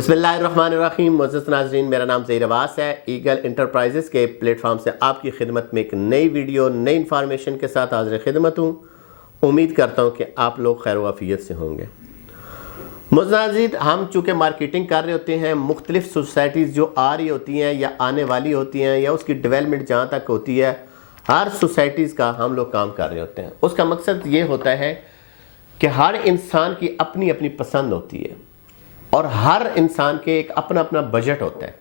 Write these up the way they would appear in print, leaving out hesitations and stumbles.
बिस्मिल्लाहिर्रहमानिर्रहीम। मुअज़्ज़ज़ नाज़रीन, मेरा नाम ज़हीर अब्बास है। ईगल इंटरप्राइजेज़ के प्लेटफॉर्म से आपकी खिदमत में एक नई वीडियो नई इन्फॉर्मेशन के साथ हाज़िर खिदमत हूँ। उम्मीद करता हूँ कि आप लोग खैर वाफियत से होंगे। मुअज़्ज़ज़ नाज़रीन, हम चूँकि मार्केटिंग कर रहे होते हैं, मुख्तलिफ़ सोसाइटीज़ जो आ रही होती हैं या आने वाली होती हैं या उसकी डेवलपमेंट जहाँ तक होती है, हर सोसाइटीज़ का हम लोग काम कर रहे होते हैं। उसका मकसद ये होता है कि हर इंसान की अपनी अपनी पसंद होती है और हर इंसान के एक अपना अपना बजट होता है।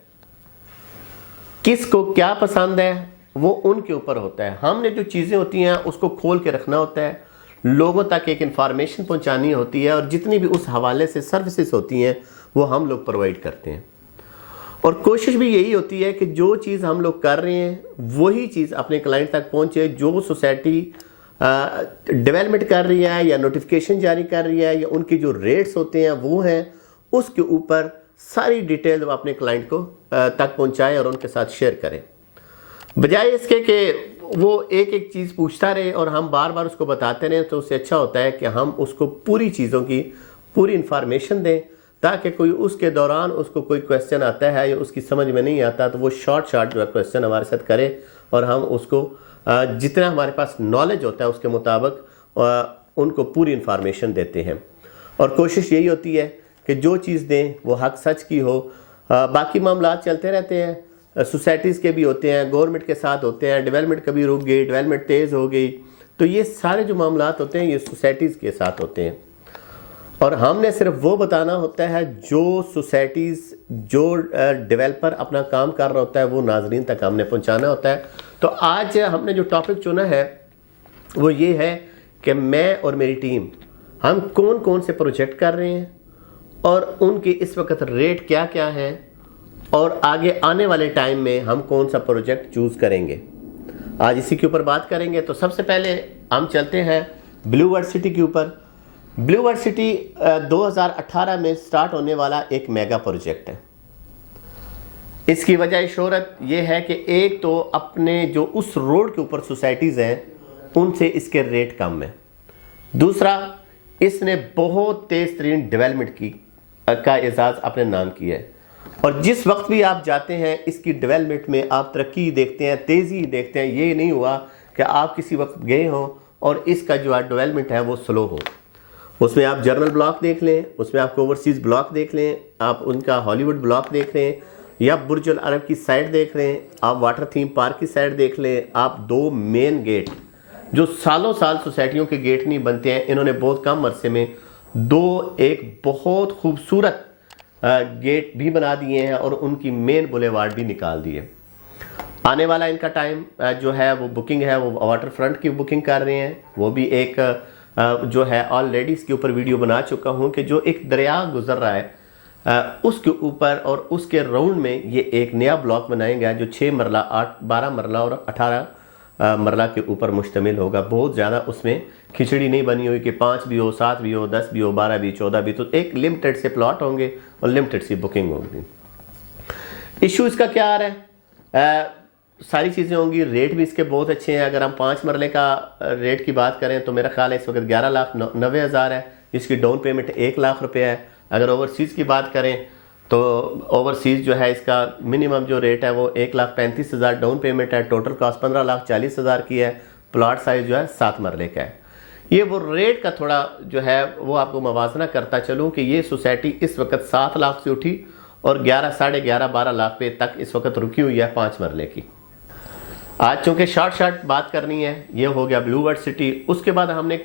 किसको क्या पसंद है वो उनके ऊपर होता है। हमने जो चीज़ें होती हैं उसको खोल के रखना होता है, लोगों तक एक इंफॉर्मेशन पहुंचानी होती है और जितनी भी उस हवाले से सर्विसेज होती हैं वो हम लोग प्रोवाइड करते हैं। और कोशिश भी यही होती है कि जो चीज़ हम लोग कर रहे हैं वही चीज़ अपने क्लाइंट तक पहुंचे। जो सोसाइटी डेवलपमेंट कर रही है या नोटिफिकेशन जारी कर रही है या उनके जो रेट्स होते हैं वो हैं, उसके ऊपर सारी डिटेल वो अपने क्लाइंट को तक पहुंचाएं और उनके साथ शेयर करें, बजाय इसके कि वो एक एक चीज़ पूछता रहे और हम बार बार उसको बताते रहें। तो उससे अच्छा होता है कि हम उसको पूरी चीज़ों की पूरी इंफॉर्मेशन दें, ताकि कोई उसके दौरान उसको कोई क्वेश्चन आता है या उसकी समझ में नहीं आता तो वो शॉर्ट जो है क्वेश्चन हमारे साथ करे और हम उसको जितना हमारे पास नॉलेज होता है उसके मुताबिक उनको पूरी इंफॉर्मेशन देते हैं। और कोशिश यही होती है कि जो चीज़ दें वो हक सच की हो। बाकी मामला चलते रहते हैं, सोसाइटीज़ के भी होते हैं, गवर्नमेंट के साथ होते हैं, डेवलपमेंट कभी रुक गई, डेवलपमेंट तेज़ हो गई, तो ये सारे जो मामला होते हैं ये सोसाइटीज़ के साथ होते हैं। और हमने सिर्फ वो बताना होता है जो सोसाइटीज़ जो डेवलपर अपना काम कर रहा होता है वो नाजरीन तक हमने पहुँचाना होता है। तो आज हमने जो टॉपिक चुना है वो ये है कि मैं और मेरी टीम हम कौन कौन से प्रोजेक्ट कर रहे हैं और उनके इस वक्त रेट क्या क्या हैं और आगे आने वाले टाइम में हम कौन सा प्रोजेक्ट चूज़ करेंगे, आज इसी के ऊपर बात करेंगे। तो सबसे पहले हम चलते हैं ब्लू वर्ल्ड सिटी के ऊपर। ब्लू वर्ल्ड सिटी 2018 में स्टार्ट होने वाला एक मेगा प्रोजेक्ट है। इसकी वजह शोहरत यह है कि एक तो अपने जो उस रोड के ऊपर सोसाइटीज़ हैं उनसे इसके रेट कम है, दूसरा इसने बहुत तेज़ तरीन डेवलपमेंट का एजाज़ अपने नाम किया है। और जिस वक्त भी आप जाते हैं इसकी डेवलपमेंट में आप तरक्की देखते हैं, तेज़ी देखते हैं। ये नहीं हुआ कि आप किसी वक्त गए हों और इसका जो डेवलपमेंट है वो स्लो हो। उसमें आप जर्नल ब्लॉक देख लें, उसमें आप ओवरसीज़ ब्लॉक देख लें, आप उनका हॉलीवुड ब्लॉक देख लें या बुर्ज अल अरब की साइड देख लें, आप वाटर थीम पार्क की साइड देख लें, आप दो मेन गेट जो सालों साल सोसाइटियों के गेट नहीं बनते हैं, इन्होंने बहुत कम अरसे में दो एक बहुत खूबसूरत गेट भी बना दिए हैं और उनकी मेन बुलेवार्ड भी निकाल दिए। आने वाला इनका टाइम जो है वो बुकिंग है, वो वाटर फ्रंट की बुकिंग कर रहे हैं। वो भी एक जो है ऑलरेडी इसके ऊपर वीडियो बना चुका हूँ कि जो एक दरिया गुजर रहा है उसके ऊपर और उसके राउंड में ये एक नया ब्लॉक बनाएंगे जो 6 मरला 12 मरला और 18 मरला के ऊपर मुश्तमिल होगा। बहुत ज़्यादा उसमें खिचड़ी नहीं बनी हुई कि 5 भी हो, 7 भी हो, 10 भी हो, 12 भी, 14 भी, तो एक लिमिटेड से प्लॉट होंगे और लिमिटेड सी बुकिंग होगी। इशू इसका क्या आ रहा है, सारी चीज़ें होंगी। रेट भी इसके बहुत अच्छे हैं। अगर हम 5 मरले का रेट की बात करें तो मेरा ख्याल है इस वक्त 11,90,000 है। इसकी डाउन पेमेंट 1 लाख रुपये है। अगर ओवरसीज़ की बात करें तो ओवरसीज़ जो है इसका मिनिमम जो रेट है वो 1,35,000 डाउन पेमेंट है। टोटल कॉस्ट 15,40,000 की है। प्लॉट साइज जो है 7 मरले का है। ये वो रेट का थोड़ा जो है वो आपको मवाजना करता चलूँ कि ये सोसाइटी इस वक्त 7 लाख से उठी और 11, साढ़े 11, 12 लाख पे तक इस वक्त रुकी हुई है 5 मरले की। आज चूँकि शॉर्ट बात करनी है, ये हो गया ब्लू वर्ल्ड सिटी। उसके बाद हमने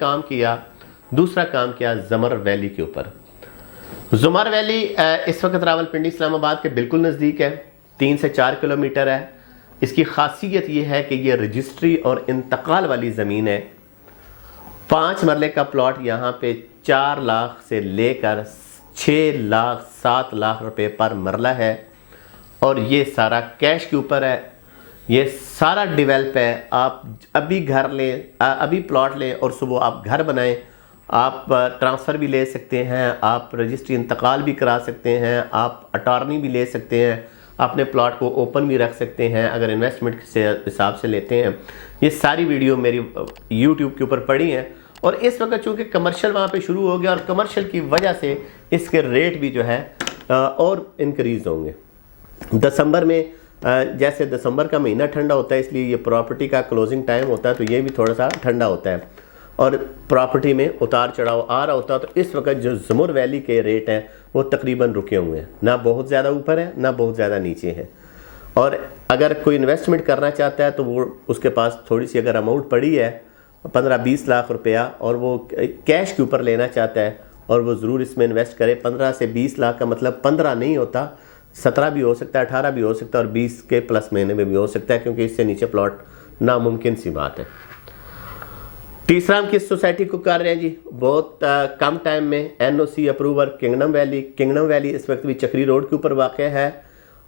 दूसरा काम किया ज़मर वैली के ऊपर। ज़ुमर वैली इस वक्त रावलपिंडी इस्लामाबाद के बिल्कुल नज़दीक है, 3 से 4 किलोमीटर है। इसकी खासियत यह है कि यह रजिस्ट्री और इंतकाल वाली ज़मीन है। 5 मरले का प्लॉट यहाँ पे 4 लाख से लेकर 6 लाख 7 लाख रुपए पर मरला है और ये सारा कैश के ऊपर है। ये सारा डेवलप है। आप अभी घर लें, अभी प्लॉट लें और सुबह आप घर बनाएं। आप ट्रांसफ़र भी ले सकते हैं, आप रजिस्ट्री इंतकाल भी करा सकते हैं, आप अटॉर्नी भी ले सकते हैं, अपने प्लॉट को ओपन भी रख सकते हैं अगर इन्वेस्टमेंट से हिसाब से लेते हैं। ये सारी वीडियो मेरी यूट्यूब के ऊपर पड़ी हैं और इस वक्त चूँकि कमर्शियल वहाँ पे शुरू हो गया और कमर्शियल की वजह से इसके रेट भी जो है और इंक्रीज होंगे। दिसंबर में जैसे दिसंबर का महीना ठंडा होता है, इसलिए ये प्रॉपर्टी का क्लोजिंग टाइम होता है, तो ये भी थोड़ा सा ठंडा होता है और प्रॉपर्टी में उतार चढ़ाव आ रहा होता है। तो इस वक्त जो ज़मुर वैली के रेट हैं वो तकरीबन रुके हुए हैं, ना बहुत ज़्यादा ऊपर है ना बहुत ज़्यादा नीचे है। और अगर कोई इन्वेस्टमेंट करना चाहता है तो वो उसके पास थोड़ी सी अगर अमाउंट पड़ी है 15-20 लाख रुपया और वो कैश के ऊपर लेना चाहता है और वो ज़रूर इसमें इन्वेस्ट करे। 15 से 20 लाख का मतलब 15 नहीं होता, 17 भी हो सकता है, 18 भी हो सकता है और 20 के प्लस महीने में भी हो सकता है, क्योंकि इससे नीचे प्लॉट नामुमकिन सी बात है। तीसरा हम किस सोसाइटी को कर रहे हैं जी, बहुत कम टाइम में NOC approval kingdom valley. Kingdom valley इस वक्त भी चक्री रोड के ऊपर वाक़ है।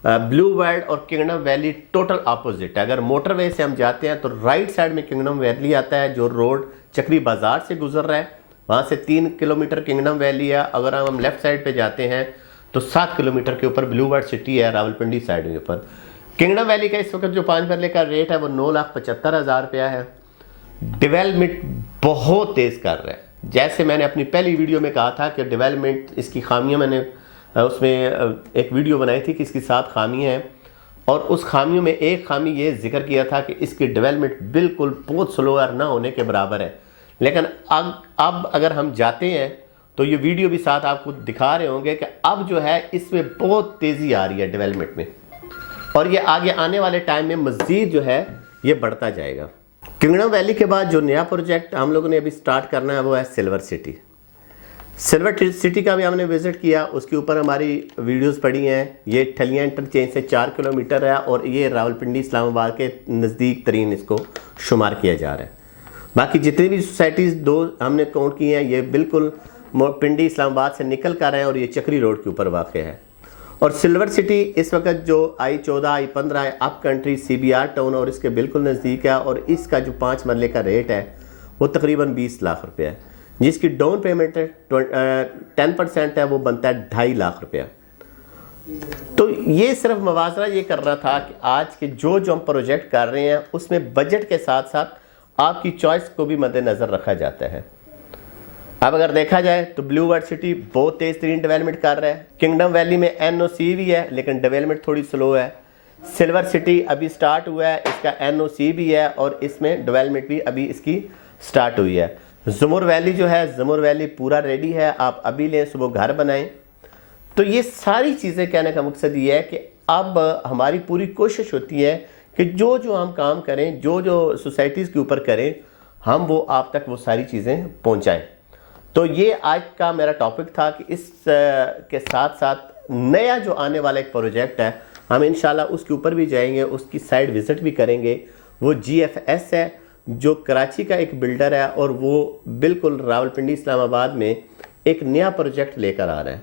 ब्लू वर्ल्ड और किंगडम वैली टोटल अपोजिट है। अगर मोटरवे से हम जाते हैं तो राइट साइड में किंगडम वैली आता है, जो रोड चक्री बाजार से गुजर रहा है, वहाँ से 3 किलोमीटर किंगडम वैली है। अगर हम लेफ्ट साइड पे जाते हैं तो 7 किलोमीटर के ऊपर ब्लू वर्ल्ड सिटी है, रावलपिंडी साइड के ऊपर। किंगडम वैली का इस वक्त जो 5 मरले का रेट है वो 9,75,000 रुपया है। डेवलपमेंट बहुत तेज़ कर रहा है। जैसे मैंने अपनी पहली वीडियो में कहा था कि डेवलपमेंट, इसकी खामियां मैंने उसमें एक वीडियो बनाई थी कि इसकी 7 खामियां हैं, और उस खामियों में एक खामी ये जिक्र किया था कि इसकी डेवलपमेंट बिल्कुल बहुत स्लोअर ना होने के बराबर है। लेकिन अब अगर हम जाते हैं तो ये वीडियो भी साथ आपको दिखा रहे होंगे कि अब जो है इसमें बहुत तेज़ी आ रही है डेवलपमेंट में, और ये आगे आने वाले टाइम में मज़ीद जो है ये बढ़ता जाएगा। किंगडम वैली के बाद जो नया प्रोजेक्ट हम लोगों ने अभी स्टार्ट करना है वो है सिल्वर सिटी। सिल्वर सिटी का भी हमने विजिट किया, उसके ऊपर हमारी वीडियोस पड़ी हैं। ये ठलियाँ इंटरचेंज से 4 किलोमीटर है और ये रावलपिंडी इस्लामाबाद के नज़दीक तरीन इसको शुमार किया जा रहा है। बाकी जितनी भी सोसाइटीज़ 2 हमने काउंट की हैं ये बिल्कुल पिंडी इस्लामाबाद से निकल कर हैं और ये चक्री रोड के ऊपर वाक़ है। और सिल्वर सिटी इस वक्त जो I-14 I-15 है, अप कंट्री CBR टाउन और इसके बिल्कुल नज़दीक है, और इसका जो 5 मरले का रेट है वो तकरीबन 20 लाख रुपया है, जिसकी डाउन पेमेंट 10% है, वो बनता है 2.5 लाख रुपया। तो ये सिर्फ मवाजना ये कर रहा था कि आज के जो हम प्रोजेक्ट कर रहे हैं उसमें बजट के साथ साथ आपकी चॉइस को भी मद्देनज़र रखा जाता है। अब अगर देखा जाए तो ब्लू वर्ल्ड सिटी बहुत तेज तरीन डेवलपमेंट कर रहा है। किंगडम वैली में NOC भी है लेकिन डेवलपमेंट थोड़ी स्लो है। सिल्वर सिटी अभी स्टार्ट हुआ है, इसका NOC भी है और इसमें डेवलपमेंट भी अभी इसकी स्टार्ट हुई है। ज़मुर वैली जो है, ज़मुर वैली पूरा रेडी है, आप अभी लें, सुबह घर बनाएं। तो ये सारी चीज़ें कहने का मकसद ये है कि अब हमारी पूरी कोशिश होती है कि जो जो हम काम करें, जो जो सोसाइटीज़ के ऊपर करें, हम वो आप तक वो सारी चीज़ें पहुँचाएँ। तो ये आज का मेरा टॉपिक था कि इस के साथ साथ नया जो आने वाला एक प्रोजेक्ट है, हम इंशाल्लाह उसके ऊपर भी जाएंगे, उसकी साइट विज़िट भी करेंगे। वो GFS है जो कराची का एक बिल्डर है और वो बिल्कुल रावलपिंडी इस्लामाबाद में एक नया प्रोजेक्ट लेकर आ रहा है।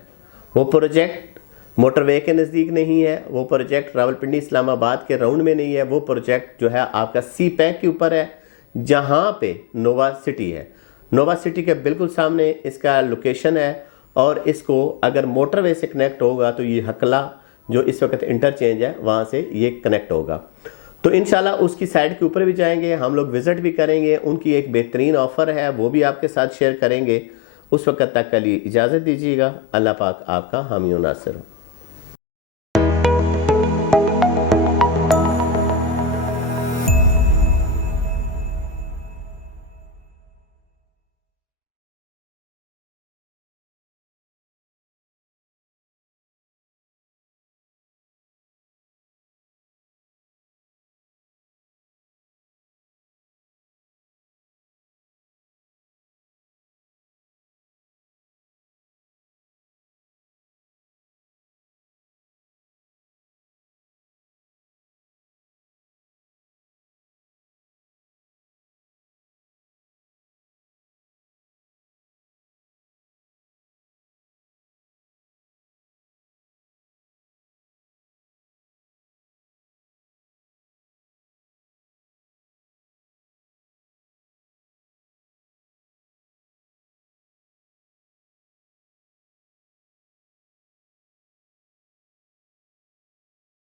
वो प्रोजेक्ट मोटरवे के नज़दीक नहीं है, वो प्रोजेक्ट रावलपिंडी इस्लामाबाद के राउंड में नहीं है, वो प्रोजेक्ट जो है आपका CPEC के ऊपर है, जहाँ पे नोवा सिटी है। नोवा सिटी के बिल्कुल सामने इसका लोकेशन है और इसको अगर मोटरवे से कनेक्ट होगा तो ये हकला जो इस वक्त इंटरचेंज है वहाँ से ये कनेक्ट होगा। तो इंशाल्लाह उसकी साइड के ऊपर भी जाएंगे, हम लोग विज़िट भी करेंगे, उनकी एक बेहतरीन ऑफ़र है वो भी आपके साथ शेयर करेंगे। उस वक्त तक के लिए इजाज़त दीजिएगा। अल्लाह पाक आपका हामी और नासिर हो।